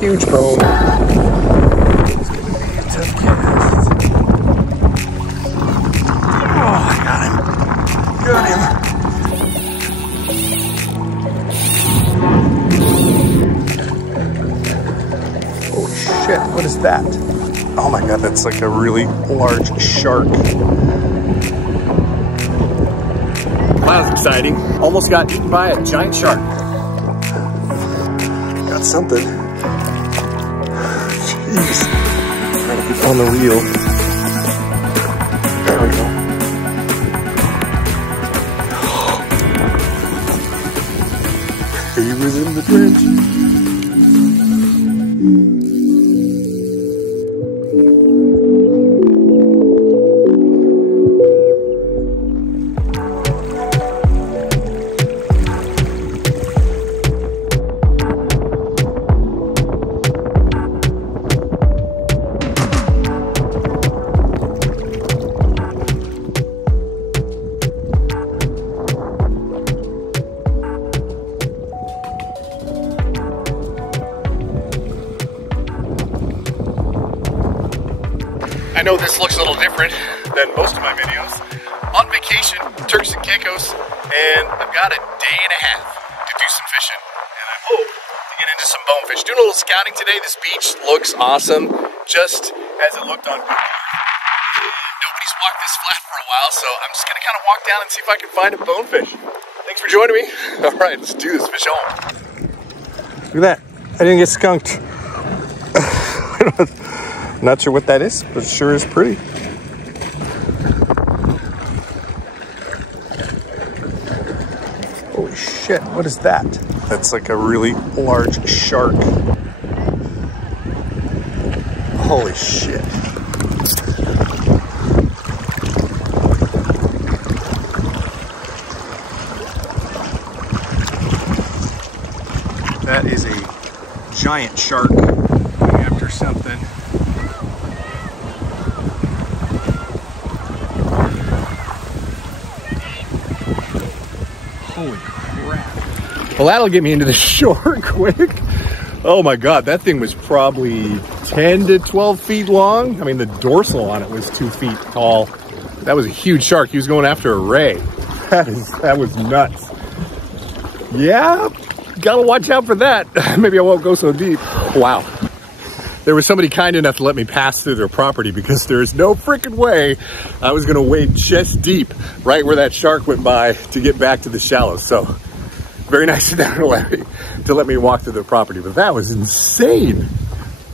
Huge bone. It's gonna be a tough cast. Oh, I got him. Got him. Oh shit, what is that? Oh my god, that's like a really large shark. That was exciting. Almost got eaten by a giant shark. Got something. Jeez. Trying to keep on the reel. There we go. He was in the trench. I know this looks a little different than most of my videos. On vacation, Turks and Caicos, and I've got a day and a half to do some fishing. And I hope to get into some bonefish. Doing a little scouting today. This beach looks awesome, just as it looked on Google. Nobody's walked this flat for a while, so I'm just gonna kind of walk down and see if I can find a bonefish. Thanks for joining me. All right, let's do this fish on. Look at that. I didn't get skunked. Not sure what that is, but it sure is pretty. Holy shit, what is that? That's like a really large shark. Holy shit. That is a giant shark going after something. Holy crap. Well, that'll get me into the shore quick. Oh my God, that thing was probably 10 to 12 feet long. I mean, the dorsal on it was 2 feet tall. That was a huge shark. He was going after a ray. That was nuts. Yeah, gotta watch out for that. Maybe I won't go so deep. Wow. There was somebody kind enough to let me pass through their property because there is no freaking way I was gonna wade chest deep right where that shark went by to get back to the shallows. So very nice of them to let me walk through their property, but that was insane.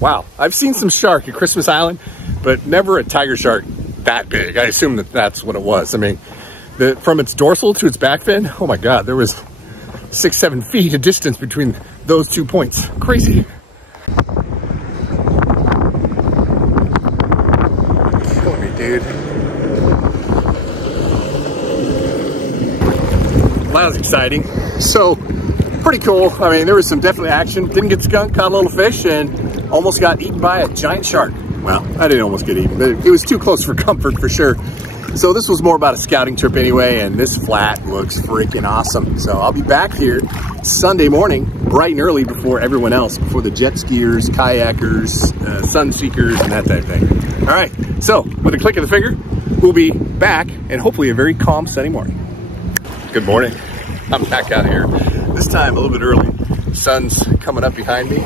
Wow, I've seen some shark at Christmas Island, but never a tiger shark that big. I assume that that's what it was. I mean, from its dorsal to its back fin, oh my God, there was 6-7 feet of distance between those 2 points. Crazy. Killing me, dude. Well, that was exciting. So, pretty cool. I mean, there was some definitely action. Didn't get skunked, caught a little fish, and almost got eaten by a giant shark. Well, I didn't almost get eaten, but it was too close for comfort for sure. So this was more about a scouting trip anyway, and this flat looks freaking awesome. So I'll be back here Sunday morning, bright and early before everyone else, before the jet skiers, kayakers, sun seekers, and that type of thing. All right, so with a click of the finger, we'll be back, and hopefully a very calm, sunny morning. Good morning. I'm back out here, this time a little bit early. The sun's coming up behind me,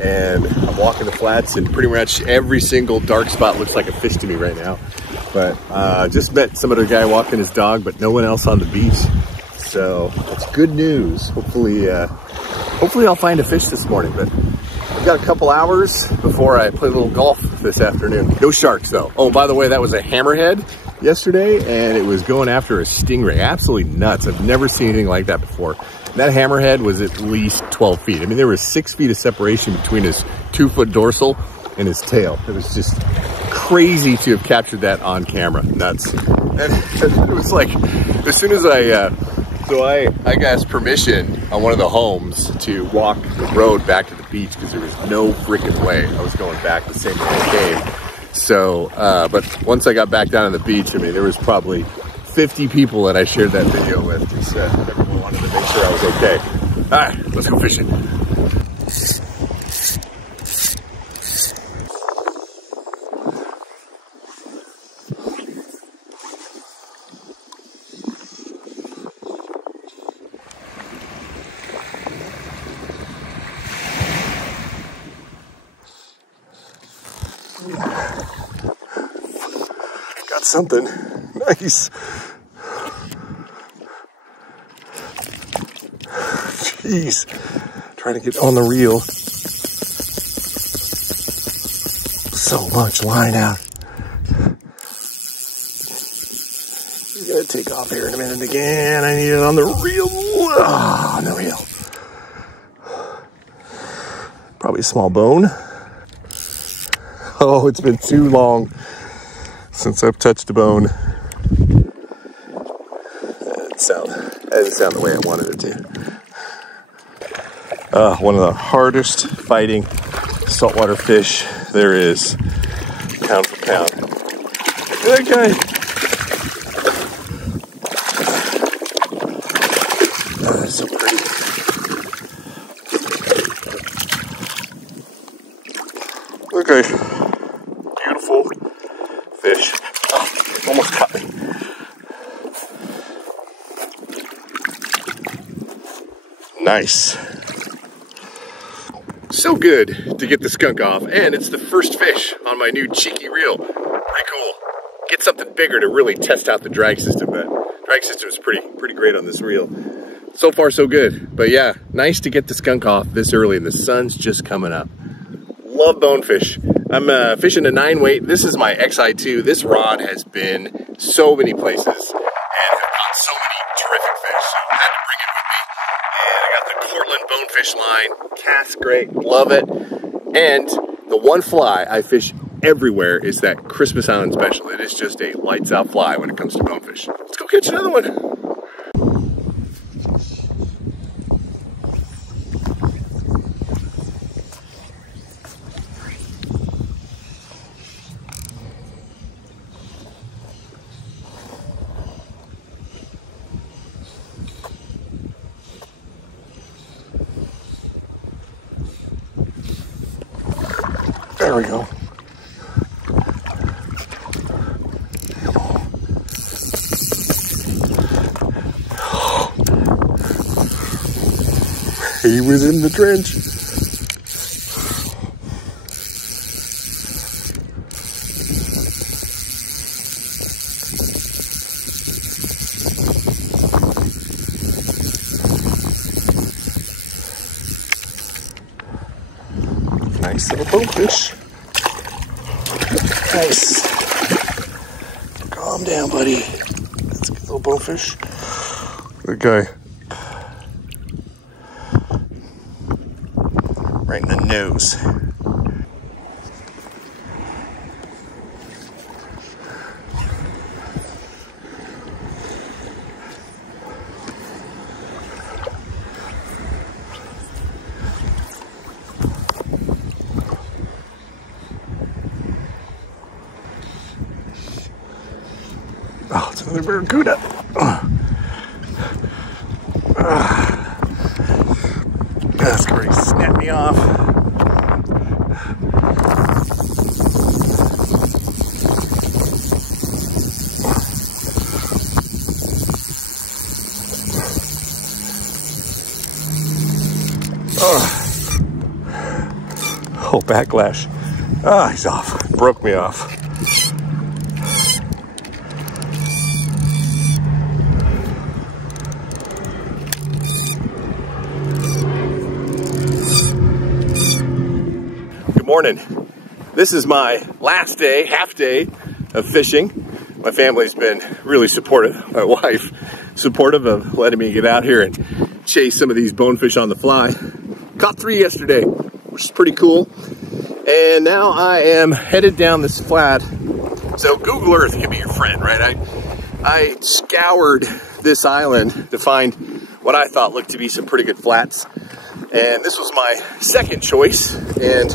and I'm walking the flats, and pretty much every single dark spot looks like a fish to me right now. But just met some other guy walking his dog, but no one else on the beach. So that's good news. Hopefully I'll find a fish this morning, but I've got a couple hours before I play a little golf this afternoon. No sharks though. Oh, by the way, that was a hammerhead yesterday, and it was going after a stingray. Absolutely nuts. I've never seen anything like that before. That hammerhead was at least 12 feet. I mean, there was 6 feet of separation between his 2-foot dorsal and his tail. It was just crazy to have captured that on camera. Nuts. And it was like, as soon as I asked permission on one of the homes to walk the road back to the beach because there was no freaking way I was going back the same way I came. So, but once I got back down on the beach, I mean, there was probably 50 people that I shared that video with because everyone wanted to make sure I was okay. All right, let's go fishing. Got something. Nice. Jeez. Trying to get on the reel. So much line out. He's gonna take off here in a minute again. I need it on the reel. Oh, on the reel. Probably a small bone. Oh, it's been too long since I've touched a bone. That didn't sound the way I wanted it to. One of the hardest fighting saltwater fish there is, pound for pound. Look at that guy. Oh, that's so pretty. Okay, beautiful fish. Oh, almost caught me. Nice. So good to get the skunk off, and it's the first fish on my new cheeky reel. Pretty cool. Get something bigger to really test out the drag system, but drag system is pretty great on this reel. So far so good, but yeah, nice to get the skunk off this early and the sun's just coming up. Love bonefish. I'm fishing a 9-weight. This is my XI2. This rod has been so many places and have caught so many terrific fish, so I had to bring it with me. And I got the Cortland bonefish line. Cast great, love it. And the one fly I fish everywhere is that Christmas Island special. It is just a lights out fly when it comes to bonefish. Let's go catch another one. There we go. He was in the trench. Nice little bonefish. Nice. Calm down, buddy. That's a good little bonefish. Good guy. Right in the nose. Oh, it's another barracuda. That's great. Snap me off. Oh, backlash. Ah, he's off. Broke me off. Good morning. This is my last day, half day of fishing. My family's been really supportive. My wife supportive of letting me get out here and chase some of these bonefish on the fly. Caught 3 yesterday, which is pretty cool. And now I am headed down this flat. So Google Earth can be your friend, right? I scoured this island to find what I thought looked to be some pretty good flats. And this was my second choice, and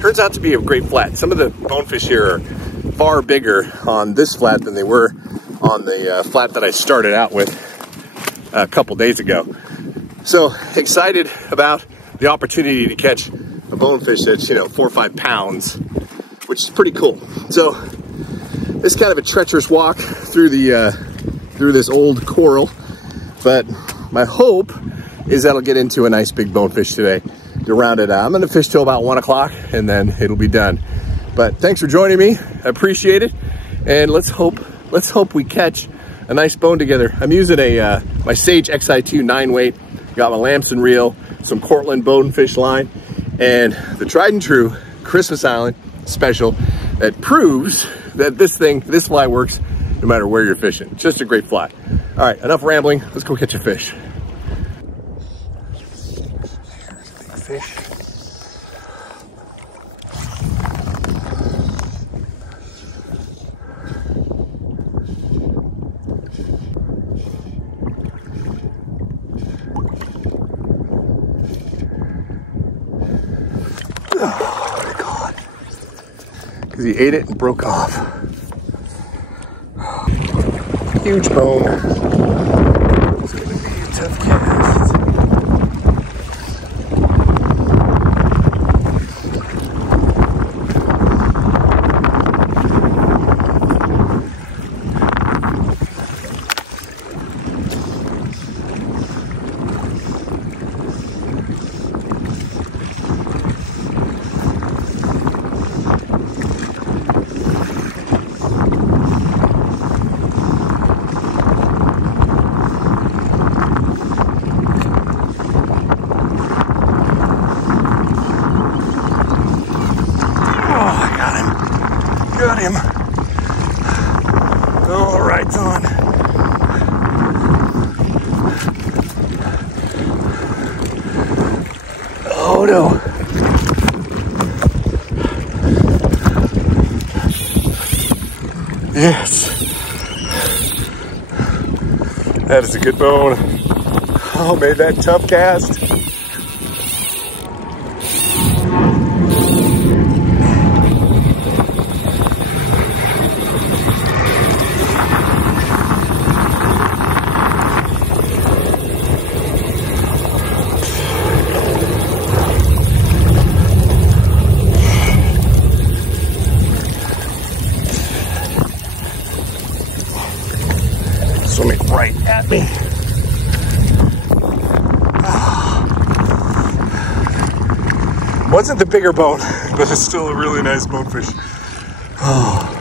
turns out to be a great flat. Some of the bonefish here are far bigger on this flat than they were on the flat that I started out with a couple days ago. So excited about the opportunity to catch a bonefish that's, 4 or 5 pounds, which is pretty cool. So it's kind of a treacherous walk through the through this old coral, but my hope is that'll get into a nice big bonefish today to round it out. I'm gonna fish till about 1 o'clock and then it'll be done. But thanks for joining me. I appreciate it. And let's hope we catch a nice bone together. I'm using a my Sage XI2 9-weight. Got my Lamson reel, some Cortland bonefish line, and the tried and true Christmas Island special that proves that this fly works no matter where you're fishing. Just a great fly. All right, enough rambling. Let's go catch a fish. Big fish. Oh my God. Because he ate it and broke off. Huge bone. It's going to be a tough cast. Got him. All right, on. Oh no. Yes. That is a good bone. Oh, made that tough cast. Swimming right at me. Wasn't the bigger bone, but it's still a really nice bonefish. Oh.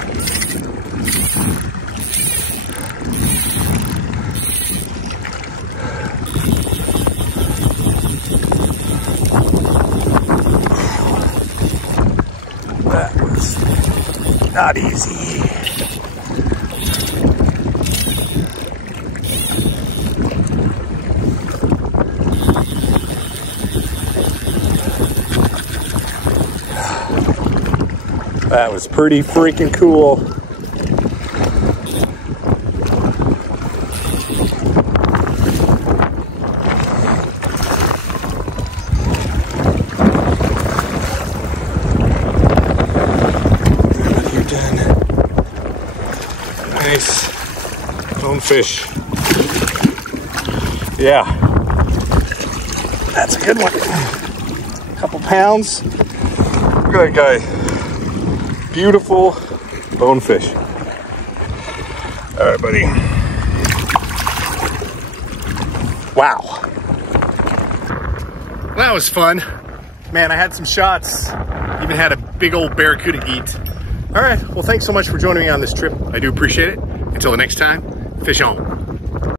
That was not easy. That was pretty freaking cool. You're done. Nice bonefish. Yeah, that's a good one. Couple pounds. Good guy. Beautiful bonefish. All right, buddy. Wow. That was fun. Man, I had some shots. Even had a big old barracuda eat. All right, well, thanks so much for joining me on this trip. I do appreciate it. Until the next time, fish on.